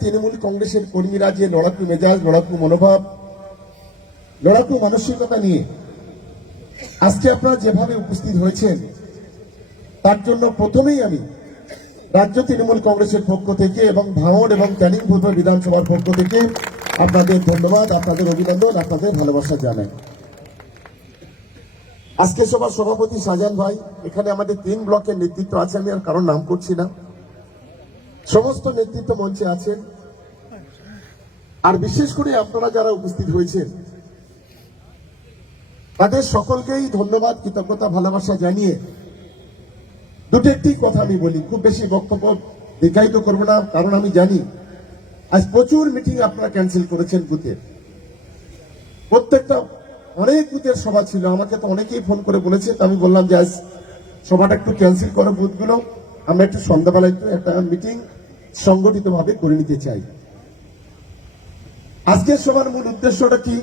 তৃণমূল কংগ্রেসের কর্মীরা যে লড়াকু মেজাজ, লড়াকু মনোভাব, লড়াকু মানসিকতা নিয়ে আজকে আপনারা যেভাবে উপস্থিত হয়েছেন, তার জন্য প্রথমেই আমি রাজ্য তৃণমূল কংগ্রেসের পক্ষ থেকে এবং ভাঙড় এবং ক্যানিং ভূতপুর বিধানসভার পক্ষ থেকে আপনাদের ধন্যবাদ, আপনাদের অভিনন্দন, আপনাদের ভালোবাসা জানাই। আজকে সভার সভাপতি শাহজাহান ভাই, এখানে আমাদের 3 ব্লকের নেতৃত্ব আছে, আমি আর কারোর নাম করছি না, সমস্ত নেতৃত্ব মঞ্চে আছেন। আর বিশেষ করে আপনারা যারা উপস্থিত হয়েছেন তাদের সকলকেই ধন্যবাদ, কৃতজ্ঞতা, ভালোবাসা জানিয়ে একটি কথা আমি বলি, খুব বেশি বক্তব্য দীর্ঘায়িত করবো না, কারণ আমি জানি আজ প্রচুর মিটিং আপনারা ক্যান্সেল করেছেন বুথের, প্রত্যেকটা অনেক বুথের সভা ছিল, আমাকে তো অনেকেই ফোন করে বলেছে, তো আমি বললাম যে আজ সভাটা একটু ক্যান্সেল করো বুথগুলো, আমরা একটু সন্ধ্যাবেলা একটু একটা মিটিং সংগঠিত ভাবে করে নিতে চাই। আজকের সভার মূল উদ্দেশ্যটা কি?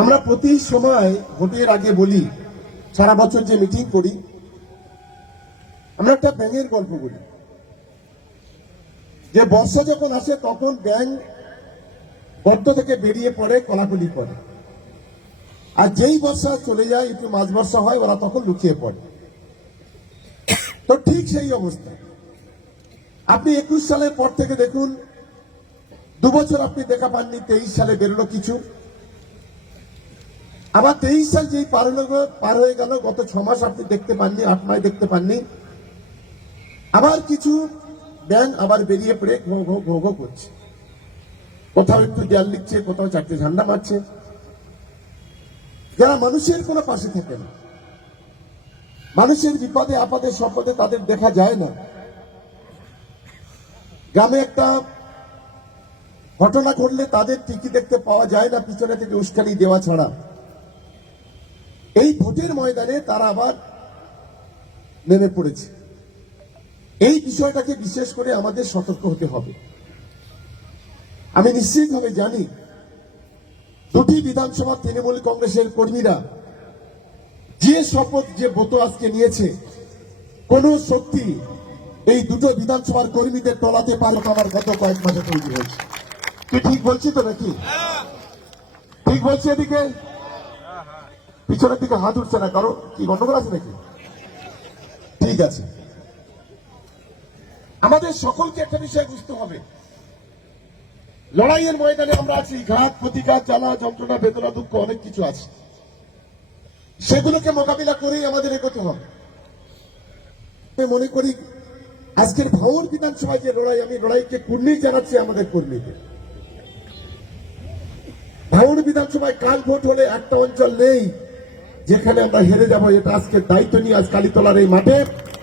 আমরা প্রতি সময় ভোটের আগে বলি, সারা বছর যে মিটিং করি, আমরা একটা ব্যাঙের গল্প বলি যে বর্ষা যখন আসে তখন ব্যাঙ গর্ত থেকে বেরিয়ে পড়ে, কলাকুলি করে, আর যেই বর্ষা চলে যায়, একটু মাঝ বর্ষা হয়, ওরা তখন লুকিয়ে পড়ে। তো ঠিক সেই অবস্থা আপনি 21 সালের পর থেকে দেখুন, 2 বছর আপনি দেখা পাননি, 23 সালে বেরোলো কিছু, আবার 23 সাল যেই পার হয়ে গেল, গত 6 মাস আপনি দেখতে পাননি, 8 মাস দেখতে পাননি, আবার কিছু ব্যাঙ আবার বেরিয়ে পড়ে ঘো ঘো ঘো ঘো করছে, কোথাও একটু দেয়াল লিখছে, কোথাও 4টে ঝান্ডা মারছে, যারা মানুষের কোনো পাশে থাকে না, মানুষের বিপদে আপদে সম্পদে তাদের দেখা যায় না। গ্রামে একটা ঘটনা ঘটলে তাদের টিকি দেখতে পাওয়া যায় না, পিছনে থেকে উস্কানি দেওয়া ছাড়া। এই ভোটের ময়দানে তারা আবার নেমে পড়েছে। এই বিষয়টাকে বিশেষ করে আমাদের সতর্ক হতে হবে। আমি নিশ্চিতভাবে জানি 2টি বিধানসভা তৃণমূল কংগ্রেসের কর্মীরা যে শপথ, যে ব্রত আজকে নিয়েছে, কোন শক্তি এই 2টো বিধানসভার কর্মীদের টলাতে পারে, আমার গত কয়েক মাসে তৈরি হয়েছে। তুই ঠিক বলছি তো নাকি? ঠিক বলছি? এদিকে পিছনের দিকে হাত উঠছে না, কারো কি গন্ডগোল আছে নাকি? ঠিক আছে, আমাদের সকলকে একটা বিষয় বুঝতে হবে, লড়াইয়ের ময়দানে আমরা আছি, ঘাত প্রতিঘাত, জ্বালা যন্ত্রণা, বেদনা, দুঃখ অনেক কিছু আছে, সেগুলোকে মোকাবিলা করেই আমাদের এগোতে হবে। আমি মনে করি আজকের ভাঙড় বিধানসভায় যে লড়াই, আমি লড়াইকে কুর্নিশ জানাচ্ছি আমাদের কর্মীদের। ভাঙড় বিধানসভায় কাল ভোট হলে একটা অঞ্চল নেই যেখানে আমরা হেরে যাব, এটা আজকে দায়িত্ব নিয়ে আজ কালীতলার এই মাঠে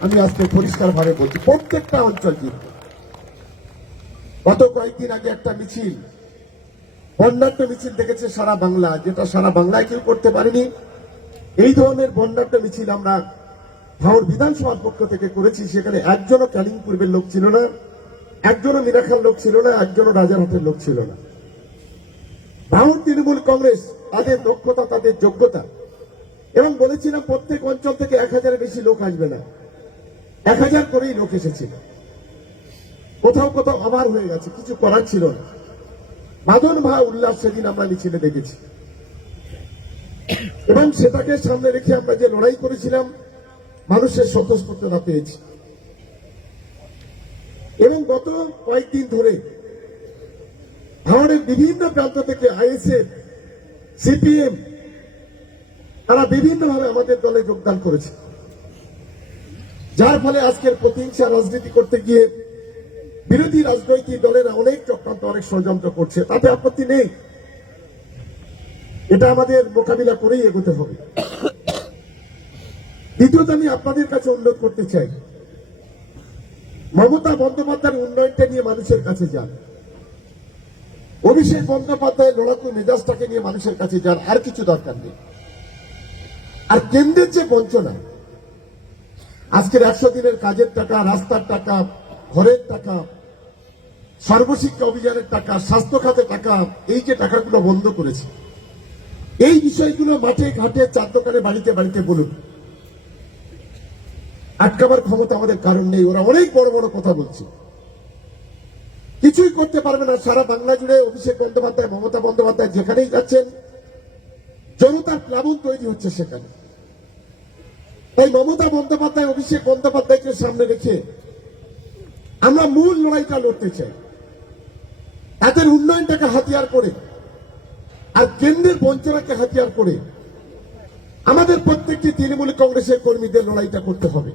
আমি আজকে পরিষ্কার ভাবে বলছি, প্রত্যেকটা অঞ্চল জিতবে। গত কয়েকদিন আগে একটা মিছিল, বর্ণাঢ্য মিছিল দেখেছে সারা বাংলা, যেটা সারা বাংলায় কেউ করতে পারেনি। এই ধরনের বর্ণাঢ্য মিছিল আমরা ভাঙড় বিধানসভার পক্ষ থেকে করেছি, সেখানে একজনও ক্যানিং পূর্বের লোক ছিল না, একজনও মিরাখাল লোক ছিল না, একজনও রাজারহাটের লোক ছিল না। ভাঙড় তৃণমূল কংগ্রেস তাদের দক্ষতা, তাদের যোগ্যতা, এবং বলেছিলাম প্রত্যেক অঞ্চল থেকে 1000-এর বেশি লোক আসবে না, 1000 করেই লোক এসেছিল। কোথাও কোথাও অবার হয়ে গেছে, কিছু করার ছিল না। বাদন ভা উল্লাস সেদিন আমরা মিছিলে দেখেছি, এবং সেটাকে সামনে রেখে আমরা যে লড়াই করেছিলাম, মানুষের স্বতঃস্ফূর্ততা পেয়েছি। এবং গত কয়েকদিন ধরে ভাঙড়ের বিভিন্ন প্রান্ত থেকে আইএসএফ, সিপিএম, তারা বিভিন্নভাবে আমাদের দলে যোগদান করেছে, যার ফলে আজকের প্রতিহিংসা রাজনীতি করতে গিয়ে বিরোধী রাজনৈতিক দলেরা অনেক চক্রান্ত, অনেক ষড়যন্ত্র করছে, তাতে আপত্তি নেই, এটা আমাদের মোকাবিলা করেই এগোতে হবে। দ্বিতীয়ত আমি আপনাদের কাছে অনুরোধ করতে চাই, মমতা বন্দ্যোপাধ্যায়ের উন্নয়নটা নিয়ে মানুষের কাছে যান, অভিষেক বন্দ্যোপাধ্যায়ের লড়াকু মেজাজটাকে নিয়ে মানুষের কাছে যান, আর কিছু দরকার নেই। আর কেন্দ্রের যে বঞ্চনা, আজকের 100 দিনের কাজের টাকা, রাস্তার টাকা, ঘরের টাকা, সর্বশিক্ষা অভিযানের টাকা, স্বাস্থ্য খাতে টাকা, এই যে টাকাগুলো বন্ধ করেছে, এই বিষয়গুলো মাঠে ঘাটে, চার দোকানে, বাড়িতে বাড়িতে বলুন। আটকাবার ক্ষমতা আমাদের কারণ নেই, ওরা অনেক বড় বড় কথা বলছে। কিছুই করতে পারবে না। সারা বাংলা জুড়ে অভিষেক বন্দ্যোপাধ্যায়, মমতা বন্দ্যোপাধ্যায় যেখানেই যাচ্ছেন জনতার প্লাবন তৈরি হচ্ছে সেখানে। তাই মমতা বন্দ্যোপাধ্যায়, অভিষেক বন্দ্যোপাধ্যায়কে সামনে রেখে আমরা মূল লড়াইটা লড়তে চাই। তাদের উন্নয়নটাকে হাতিয়ার করে আর কেন্দ্রের বঞ্চনাকে হাতিয়ার করে আমাদের প্রত্যেকটি তৃণমূল কংগ্রেসের কর্মীদের লড়াইটা করতে হবে।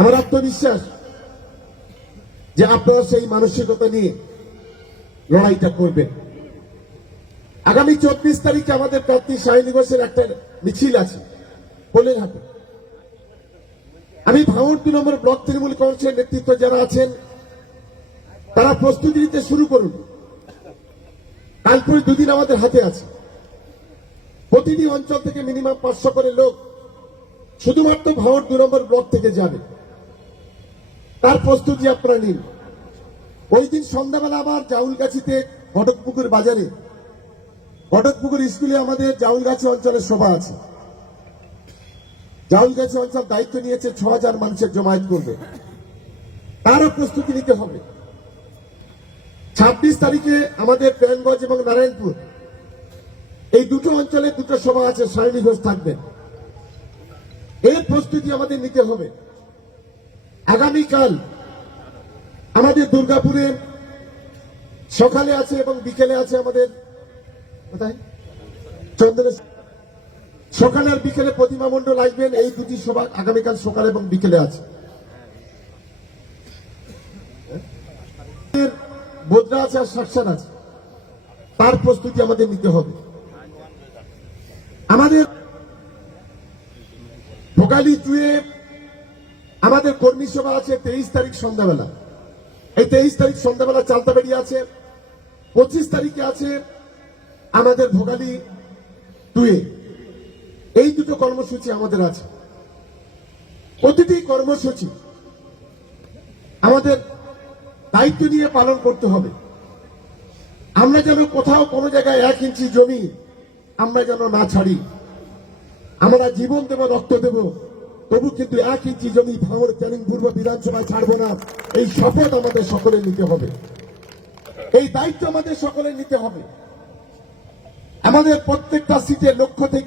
আমার আত্মবিশ্বাস যে আপনারা সেই মানসিকতা নিয়ে লড়াইটা করবেন। আগামী 24 তারিখে আমাদের প্রার্থী শাহিন ঘোষের একটা মিছিল আছে কোলেঘাটে। আমি ভাঙড় 2 নম্বর ব্লক তৃণমূল কংগ্রেসের নেতৃত্ব যারা আছেন তারা প্রস্তুতি নিতে শুরু করুন। কালপুর 2 দিন আমাদের হাতে আছে। প্রতিটি অঞ্চল থেকে মিনিমাম 500 করে লোক শুধুমাত্র ভাঙড় 2 নম্বর ব্লক থেকে যাবে। তার প্রস্তুতি আপনারা নিন। ওই দিন সন্ধ্যাবেলা আবার জাউলগাছিতে ঘটকপুকুর বাজারে, ঘটকপুকুর স্কুলে আমাদের জাউলগাছি অঞ্চলের সভা আছে। জাউলগাছি অঞ্চল দায়িত্ব নিয়েছে 6000 মানুষের জমায়েত করবে, তারও প্রস্তুতি নিতে হবে। 26 তারিখে আমাদের প্রাণগঞ্জ এবং নারায়ণপুর এই দুটো অঞ্চলে দুটো সভা আছে, শাহিন ঘোষ থাকবেন। এর প্রস্তুতি আমাদের নিতে হবে। আগামীকাল আমাদের দুর্গাপুরে সকালে আছে এবং বিকেলে আছে আমাদের কোথায় চন্দনের সকালে আর বিকেলে প্রতিমা মণ্ডল আসবেন। এই দুটি সভা আগামীকাল সকালে এবং বিকেলে আছে। বোদরা আছে আর শাকসান আছে, তার প্রস্তুতি আমাদের নিতে হবে। আমাদের ভোগালী 2 আমাদের কর্মী সভা আছে 23 তারিখ সন্ধ্যাবেলা। এই 23 তারিখ সন্ধ্যাবেলা চালতাবাড়ি আছে। 25 তারিখে আছে আমাদের ভোগালী 2। এই দুটো কর্মসূচি আমাদের আছে। প্রতিটি কর্মসূচি আমাদের দায়িত্ব নিয়ে পালন করতে হবে। আমরা যেন কোথাও কোনো জায়গায় 1 ইঞ্চি জমি আমরা যেন না ছাড়ি। আমরা জীবন দেব, রক্ত দেব, তবু কিন্তু 1 ইঞ্চি জমি ভাঙড় ক্যানিং পূর্ব বিধানসভায় ছাড়বো না। এই শপথ আমাদের সকলে নিতে হবে, এই দায়িত্ব আমাদের সকলে নিতে হবে। আমাদের প্রত্যেকটা সিটে লক্ষাধিক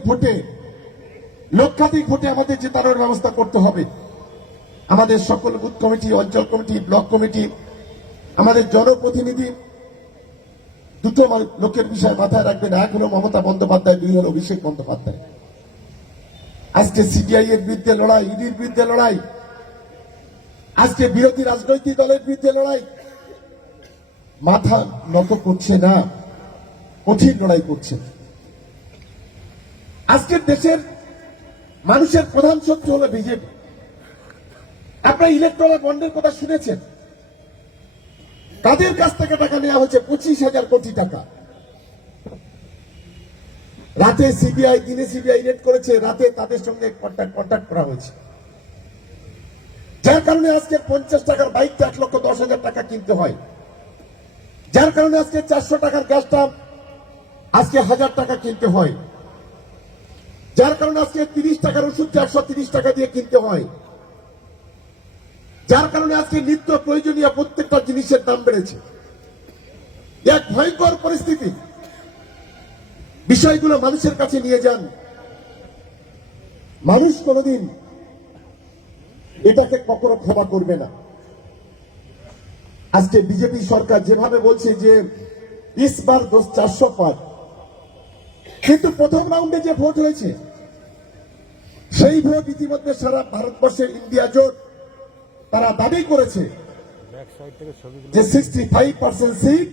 ভোটে আমাদের জেতানোর ব্যবস্থা করতে হবে। আমাদের সকল বুথ কমিটি, অঞ্চল কমিটি, ব্লক কমিটি, আমাদের জনপ্রতিনিধি, দুটো লোকের বিষয় মাথায় রাখবেন। 1 হলো মমতা বন্দ্যোপাধ্যায়, 2 হলো অভিষেক বন্দ্যোপাধ্যায়। আজকে সিপিআই এর বিরুদ্ধে লড়াই, ইডির বিরুদ্ধে লড়াই, আজকে বিরোধী রাজনৈতিক দলের বিরুদ্ধে লড়াই। মাথা নত করছে না, কঠিন লড়াই করছে। আজকের দেশের মানুষের প্রধান শত্রু হলো বিজেপি। আপনারা ইলেকট্রাল বন্ডের কথা শুনেছেন। তাদের কাছ থেকে টাকা নেওয়া হচ্ছে 25,000 কোটি টাকা। রাতে সিবিআই, দিনে সিবিআই রেড করেছে, রাতে তাদের সঙ্গে কন্ট্যাক্ট করা হয়েছে। যার কারণে আজকে 50 টাকার বাইকটা 1,10,000 টাকা কিনতে হয়। যার কারণে আজকে 400 টাকার গ্যাসটা আজকে 1000 টাকা কিনতে হয়। যার কারণে আজকে 30 টাকার ওষুধ 130 টাকা দিয়ে কিনতে হয়। যার কারণে আজকে নিত্য প্রয়োজনীয় প্রত্যেকটা জিনিসের দাম বেড়েছে। এক ভয়ঙ্কর পরিস্থিতি। বিষয়গুলো মানুষের কাছে নিয়ে যান। মানুষ কোনদিন এটাকে কখনো ক্ষমা করবে না। আজকে বিজেপি সরকার যেভাবে বলছে যে इस बार 400 পার, কিন্তু প্রথম রাউন্ডে যে ভোট হয়েছে সেই ভোট ইতিমধ্যে সারা ভারতবর্ষের ইন্ডিয়া জোট তারা দাবি করেছে যে 65% সিট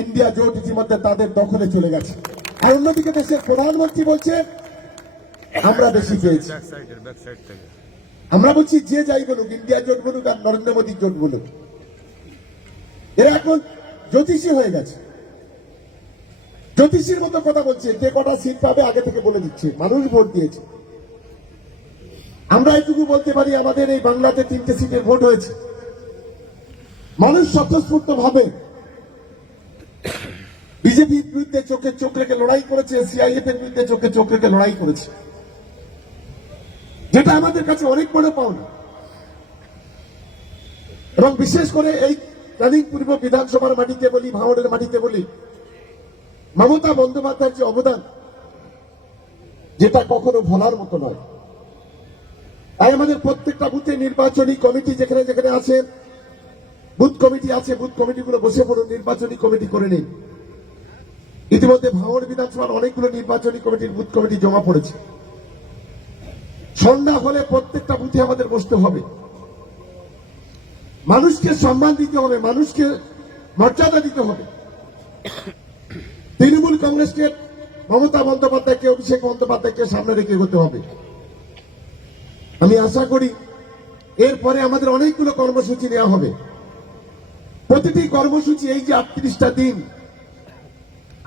ইন্ডিয়া জোট ইতিমধ্যে তাদের দখলে চলে গেছে। আর অন্যদিকে দেশের প্রধানমন্ত্রী বলছে আমরা বেশি পেয়েছি। আমরা বলছি যে যাই বলুক, ইন্ডিয়া জোট বলুক আর নরেন্দ্র মোদী জোট বলুক, এরা এখন জ্যোতিষী হয়ে গেছে। জ্যোতিষীর মতো কথা বলছে, যে কটা সিট পাবে আগে থেকে বলে দিচ্ছে। মানুষ ভোট দিয়েছে। আমরা এইটুকু বলতে পারি, আমাদের এই বাংলাতে 3টে সিটের ভোট হয়েছে। মানুষ স্বতঃস্ফূর্ত ভাবে বিজেপির বিরুদ্ধে চোখে চোখ রেখে লড়াই করেছে, সিআইএফ এর বিরুদ্ধে চোখে চোখ রেখে লড়াই করেছে, যেটা আমাদের কাছে অনেক বড় পাওনা। এবং বিশেষ করে এই ক্যানিং পূর্ব বিধানসভার মাটিতে বলি, ভাঙড়ের মাটিতে বলি, মমতা বন্দ্যোপাধ্যায়ের যে অবদান, যেটা কখনো ভোলার মতো নয়। তাই আমাদের প্রত্যেকটা বুথে নির্বাচনী কমিটি যেখানে যেখানে আছে, বুথ কমিটি আছে, বুথ কমিটিগুলো বসে পড়ুন, নির্বাচনী কমিটি করে নিন। ইতিমধ্যে ভাঙড় বিধানসভার অনেকগুলো নির্বাচনী কমিটির বুথ কমিটি জমা পড়েছে। সন্ধ্যা হলে প্রত্যেকটা বুথে আমাদের বসতে হবে। মানুষকে সম্মান দিতে হবে, মানুষকে মর্যাদা দিতে হবে। তৃণমূল কংগ্রেসকে, মমতা বন্দ্যোপাধ্যায়কে, অভিষেক বন্দ্যোপাধ্যায়কে সামনে রেখে এগোতে হবে। আমি আশা করি এরপরে আমাদের অনেকগুলো কর্মসূচি নেওয়া হবে। প্রতিটি কর্মসূচি, এই যে 38টা দিন,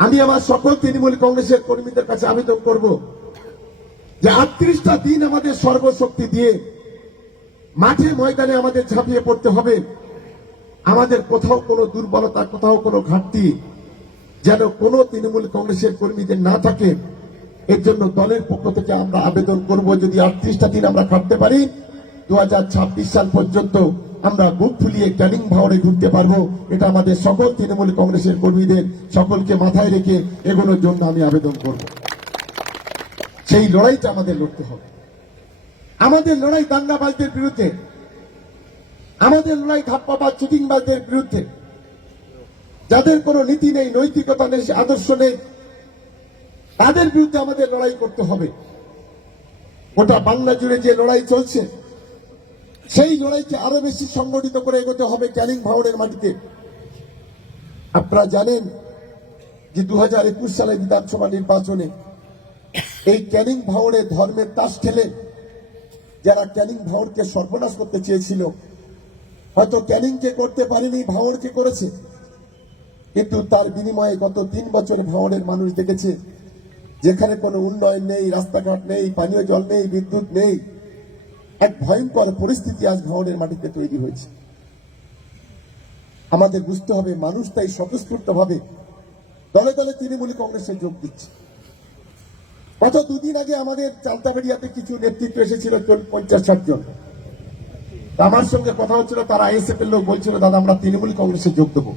আমি আমার সকল তৃণমূল কংগ্রেসের কর্মীদের কাছে আবেদন করব যে 38টা দিন আমাদের সর্বশক্তি দিয়ে মাঠে ময়দানে আমাদের ঝাঁপিয়ে পড়তে হবে। আমাদের কোথাও কোনো দুর্বলতা, কোথাও কোনো ঘাটতি যেন কোনো তৃণমূল কংগ্রেসের কর্মীদের না থাকে, এর জন্য দলের পক্ষ থেকে আমরা আবেদন করব। যদি 38টা দিন আমরা কাটতে পারি, 2026 সাল পর্যন্ত আমরা বুক ফুলিয়ে ক্যানিং ভাঙড়ে ঘুরতে পারবো। এটা আমাদের সকল তৃণমূল কংগ্রেসের কর্মীদের সকলকে মাথায় রেখে এগোনোর জন্য আমি আবেদন করব। সেই লড়াইটা আমাদের লড়তে হবে। আমাদের লড়াই দাঙ্গাবাজদের বিরুদ্ধে, আমাদের লড়াই ধাপ্পাবাজ চিটিংবাজদের বিরুদ্ধে, যাদের কোনো নীতি নেই, নৈতিকতা নেই, আদর্শ নেই, তাদের বিরুদ্ধে আমাদের লড়াই করতে হবে। গোটা বাংলা জুড়ে যে লড়াই চলছে, সেই লড়াইকে আরো বেশি সংগঠিত করে এগোতে হবে ক্যানিং ভাঙড়ের মাটিতে। আপনারা জানেন যে 2021 সালে বিধানসভা নির্বাচনে এই ক্যানিং ভাঙড়ে ধর্মের তাস খেলে যারা ক্যানিং ভাঙড়কে সর্বনাশ করতে চেয়েছিল, হয়তো ক্যানিংকে করতে পারেনি, ভাঙড়কে করেছে। কিন্তু তার বিনিময়ে গত 3 বছরে ভাঙড়ের মানুষ দেখেছে যেখানে কোনো উন্নয়ন নেই, রাস্তাঘাট নেই, পানীয় জল নেই, বিদ্যুৎ নেই, এক ভয়ঙ্কর পরিস্থিতি আজ ভাঙড়ের মাটিতে তৈরি হয়েছে। আমাদের বুঝতে হবে, মানুষ তাই স্বতঃস্ফূর্ত ভাবে দলে দলে তৃণমূল কংগ্রেসে যোগ দিচ্ছে। গত 2 দিন আগে আমাদের চালতাবাড়িয়াতে কিছু নেতৃত্ব এসেছিল, 50-60 জন। আমার সঙ্গে কথা হচ্ছিল, তারা আইএসএফ এর লোক বলছিল, দাদা আমরা তৃণমূল কংগ্রেসে যোগ দেবো,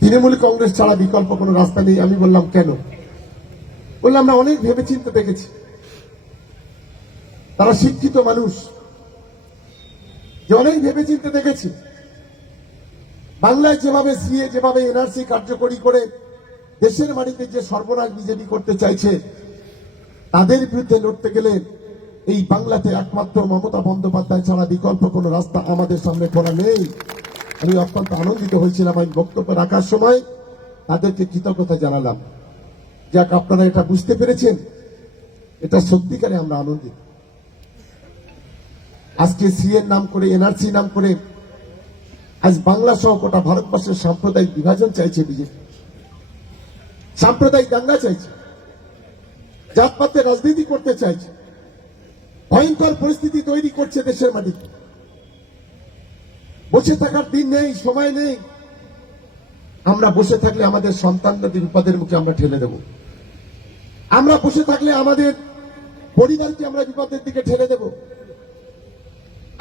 তৃণমূল কংগ্রেস ছাড়া বিকল্প কোনো রাস্তা নেই। আমি বললাম কেন? বললাম আমরা অনেক ভেবেচিন্তে দেখেছি, তারা শিক্ষিত মানুষ, যে অনেক ভেবেচিন্তে দেখেছি বাংলায় যেভাবে সিএ, যেভাবে এনআরসি কার্যকরী করে দেশের মাটিতে যে সর্বনাশ বিজেপি করতে চাইছে, তাদের বিরুদ্ধে লড়তে গেলে এই বাংলাতে একমাত্র মমতা বন্দ্যোপাধ্যায় ছাড়া বিকল্প কোনো রাস্তা আমাদের সামনে খোলা নেই। আমি অত্যন্ত আনন্দিত হয়েছিলাম। আমি বক্তব্য রাখার সময় তাদেরকে কৃতজ্ঞতা জানালাম। যাক, আপনারা এটা বুঝতে পেরেছেন, এটা সত্যিকারে আমরা আনন্দিত। আজকে সিএর নাম করে, এনআরসি নাম করে আজ বাংলা সহ গোটা ভারতবর্ষের সাম্প্রদায়িক বিভাজন চাইছে বিজেপি, সাম্প্রদায়িক দাঙ্গা চাইছে, জাতপাতের রাজনীতি করতে চাইছে, ভয়ঙ্কর পরিস্থিতি তৈরি করছে দেশের মাটিতে। বসে থাকার দিন নেই, সময় নেই। আমরা বসে থাকলে আমাদের সন্তানদের বিপদের মুখে আমরা ঠেলে দেব। আমরা বসে থাকলে আমাদের পরিবারকে আমরা বিপদের দিকে ঠেলে দেব।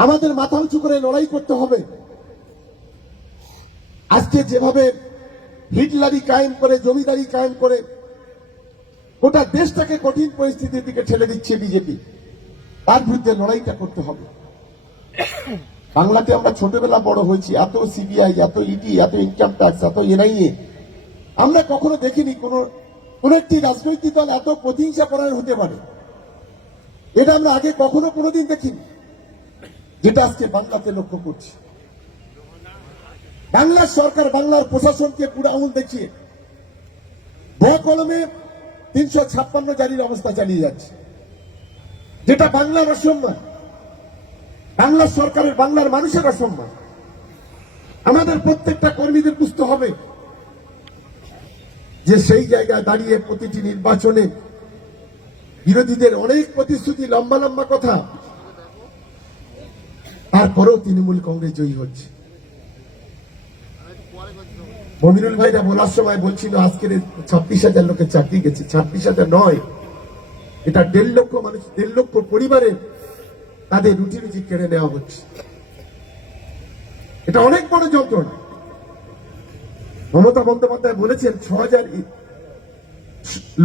আমাদের মাথা উঁচু করে লড়াই করতে হবে। আজকে যেভাবে হিটলারি কায়েম করে, জমিদারি কায়েম করে গোটা দেশটাকে কঠিন পরিস্থিতির দিকে ঠেলে দিচ্ছে বিজেপি, তার বিরুদ্ধে লড়াইটা করতে হবে। বাংলাতে আমরা ছোটবেলা বড় হয়েছি, এত সিবিআই, এত ইডি, এত ইনকাম ট্যাক্স, এত এনআইএ আমরা কখনো দেখিনি। কোন একটি রাজনৈতিক দল এত প্রতিহিংসা পরায়ণ হতে পারে, এটা আমরা আগে কখনো কোনোদিন দেখিনি, যেটা আজকে বাংলাতে লক্ষ্য করছি। বাংলার সরকার বাংলার প্রশাসনকে পুরো আঙুল দেখিয়ে বড় কলমে 356 জারির অবস্থা চালিয়ে যাচ্ছে, যেটা বাংলার অসম্মান, বাংলার সরকারের, বাংলার মানুষের অসম্মান। আমাদের প্রত্যেকটা কর্মীদের বুঝতে হবে যে সেই জায়গায় দাঁড়িয়ে প্রতিটি নির্বাচনে বিরোধীদের অনেক প্রতিশ্রুতি, লম্বা লম্বা কথা, তারপরেও তৃণমূল কংগ্রেস জয়ী হচ্ছে। মমিনুল ভাইরা বলার সময় বলছিল আজকের 26,000 লোকের চাকরি গেছে। 26,000 নয়, এটা 1.5 লক্ষ মানুষ, 1.5 লক্ষ পরিবারের তাদের রুটি রুজি কেড়ে নেওয়া হচ্ছে। এটা অনেক বড় যন্ত্রণা। মমতা বন্দ্যোপাধ্যায় বলেছেন 6,000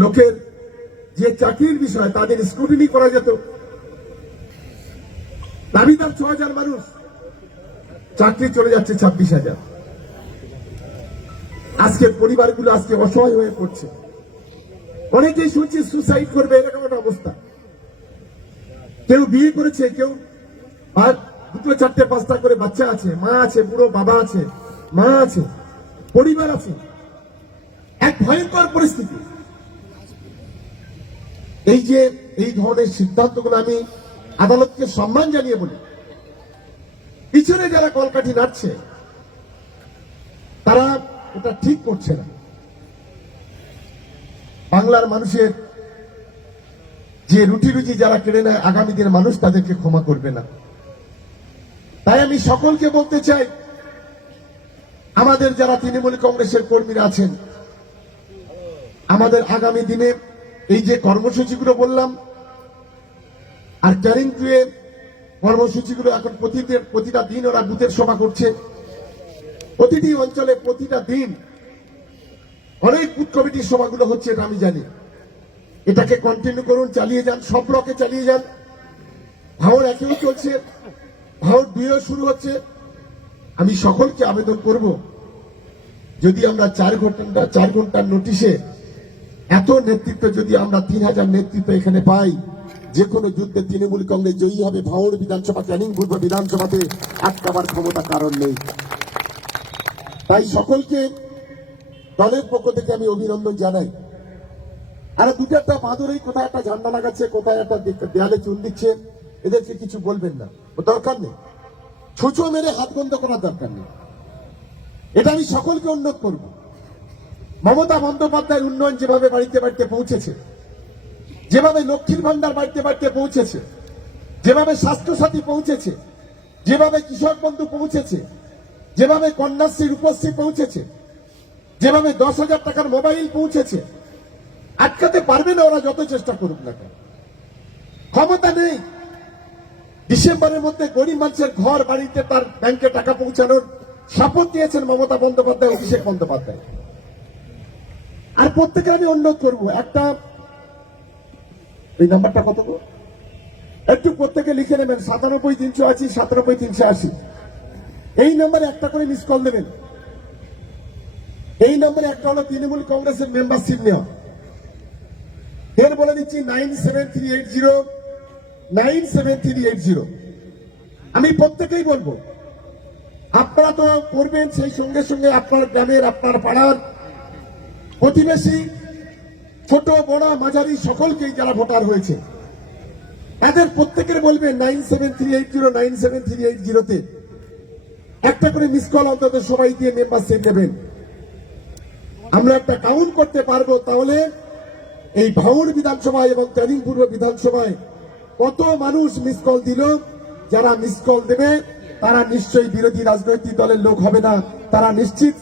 লোকের যে চাকরির বিষয় তাদের স্ক্রুটিনি করা যেত। দাবিদার 6,000 মানুষ, চাকরি চলে যাচ্ছে 26,000। আজকে পরিবারগুলো আজকে অসহায় হয়ে পড়ছে। অনেকেই শুনছি সুসাইড করবে, এরকম একটা অবস্থা। কেউ বিয়ে করেছে, কেউ আর 2, 4, 5টা করে বাচ্চা আছে, মা আছে, বুড়ো বাবা আছে, মা আছে, পরিবার আছে। এক ভয়ঙ্কর পরিস্থিতি। এই যে এই ধরনের সিদ্ধান্তগুলো আমি আদালতকে সম্মান জানিয়ে বলি, পিছনে যারা কলকাঠি নাড়ছে তারা এটা ঠিক করছে না। বাংলার মানুষের যে রুটি রুজি যারা কেড়ে নেয়, আগামী দিনের মানুষ তাদেরকে ক্ষমা করবে না। তাই আমি সকলকে বলতে চাই, আমাদের যারা তৃণমূল কংগ্রেসের কর্মীরা আছেন, আমাদের আগামী দিনে এই যে কর্মসূচিগুলো বললাম, আর ক্যারিং টুয়ে কর্মসূচিগুলো এখন প্রতিটা দিন ওরা বুথের সভা করছে, প্রতিটি অঞ্চলে প্রতিটা দিন অনেক বুথ কমিটির সভাগুলো হচ্ছে, এটা আমি জানি। এটাকে কন্টিনিউ করুন, চালিয়ে যান, সব ব্লকে চালিয়ে যান। ভাওর 1-ও চলছে, ভাওর 2-ও শুরু হচ্ছে। আমি সকলকে আবেদন করব, যদি আমরা 4 ঘন্টার নোটিশে এত নেতৃত্ব যদি আমরা 3,000 নেতৃত্ব এখানে পাই, যে কোনো যুদ্ধে তৃণমূল কংগ্রেস জয়ী হবে। ভাওর বিধানসভা, ক্যানিং পূর্ব বিধানসভাতে আটকাবার ক্ষমতা কারণ নেই। তাই সকলকে দলের পক্ষ থেকে আমি অভিনন্দন জানাই। আর 2-1টা বাঁদরেই কোথায় একটা ঝান্ডা লাগাচ্ছে, কোথায় একটা দেয়ালে চুন দিচ্ছে, এদেরকে কিছু বলবেন না, দরকার নেই। ছুঁচো মেরে হাত বন্ধ করার দরকার নেই। এটা আমি সকলকে অনুরোধ করব। মমতা বন্দ্যোপাধ্যায়ের উন্নয়ন যেভাবে বাড়িতে বাড়িতে পৌঁছেছে, যেভাবে লক্ষ্মীর ভান্ডার বাড়িতে বাড়িতে পৌঁছেছে, যেভাবে স্বাস্থ্যসাথী পৌঁছেছে, যেভাবে কৃষক বন্ধু পৌঁছেছে, যেভাবে কন্যাশ্রী রূপশ্রী পৌঁছেছে, যেভাবে 10,000 টাকার মোবাইল পৌঁছেছে, আটকাতে পারবে না ওরা যত চেষ্টা করুক না কেন। ক্ষমতা নেই। ডিসেম্বরের মধ্যে গরিব মানুষের ঘর বাড়িতে তার ব্যাংকে টাকা পৌঁছানোর শপথ দিয়েছেন মমতা বন্দ্যোপাধ্যায়, অভিষেক বন্দ্যোপাধ্যায়। আর প্রত্যেকে আমি অনুরোধ করবো, একটা এই নাম্বারটা কত একটু প্রত্যেকে লিখে নেবেন, 97-380 97-380। এই নম্বরে একটা করে মিস কল দেবেন। এই নম্বরে একটা হলো তৃণমূল কংগ্রেসের মেম্বারশিপ নেওয়া। এর বলে দিচ্ছি 9738097380। আমি প্রত্যেকেই বলবো, আপনারা তো করবেন, সেই সঙ্গে সঙ্গে আপনার গ্রামের, আপনার পাড়ার প্রতিবেশী, ছোট বড় মাঝারি সকলকেই যারা ভোটার হয়েছে তাদের প্রত্যেকের বলবেন 9738097380-তে একটা করে মিস কল অন্তত সবাই দিয়ে মেম্বারশিপ নেবেন। আমরা একটা কাউন্ট করতে পারবো, তাহলে এই ভাওর বিধানসভা এবং ক্যানিং পূর্ব বিধানসভায় কত মানুষ মিস কল দিল। যারা মিস কল দেবে তারা নিশ্চয়ই বিরোধী রাজনৈতিক দলের লোক হবে না, তারা নিশ্চিত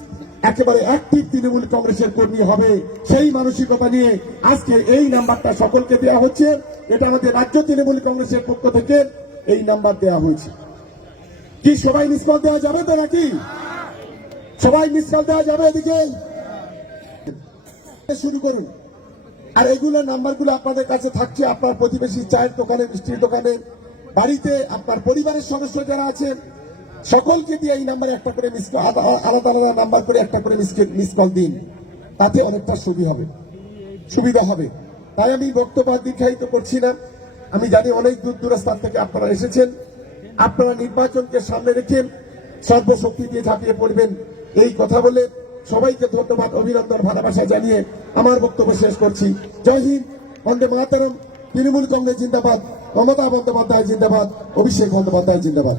একেবারে অ্যাক্টিভ তৃণমূল কংগ্রেসের কর্মী হবে। সেই মানসিকতা নিয়ে আজকে এই নাম্বারটা সকলকে দেওয়া হচ্ছে। এটা আমাদের রাজ্য তৃণমূল কংগ্রেসের পক্ষ থেকে এই নাম্বার দেওয়া হয়েছে। কি সবাই মিস কল দেওয়া যাবে তো নাকি? সবাই মিস কল দেওয়া যাবে? এদিকে শুরু করুন। আর এগুলো নাম্বারগুলো আপনাদের কাছে থাকছে, আপনার প্রতিবেশী, চায়ের দোকানে, মিষ্টির দোকানে, বাড়িতে, আপনার পরিবারের সদস্য যারা আছেন সকলকে দিয়ে এই নাম্বারে একটা করে আলাদা আলাদা নাম্বার করে একটা করে মিস কল দিন। তাতে অনেকটা সুবিধা হবে। তাই আমি বক্তব্য দীর্ঘায়িত করছি না। আমি জানি অনেক দূর দূরাস্থান থেকে আপনারা এসেছেন। আপনারা নির্বাচনকে সামনে রেখে সর্বশক্তি দিয়ে ঝাঁপিয়ে পড়বেন, এই কথা বলে সবাইকে ধন্যবাদ, অভিনন্দন, ভালোবাসা জানিয়ে আমার বক্তব্য শেষ করছি। জয় হিন্দ, বন্দে মাতরম। তৃণমূল কংগ্রেস জিন্দাবাদ, মমতা বন্দ্যোপাধ্যায় জিন্দাবাদ, অভিষেক বন্দ্যোপাধ্যায় জিন্দাবাদ।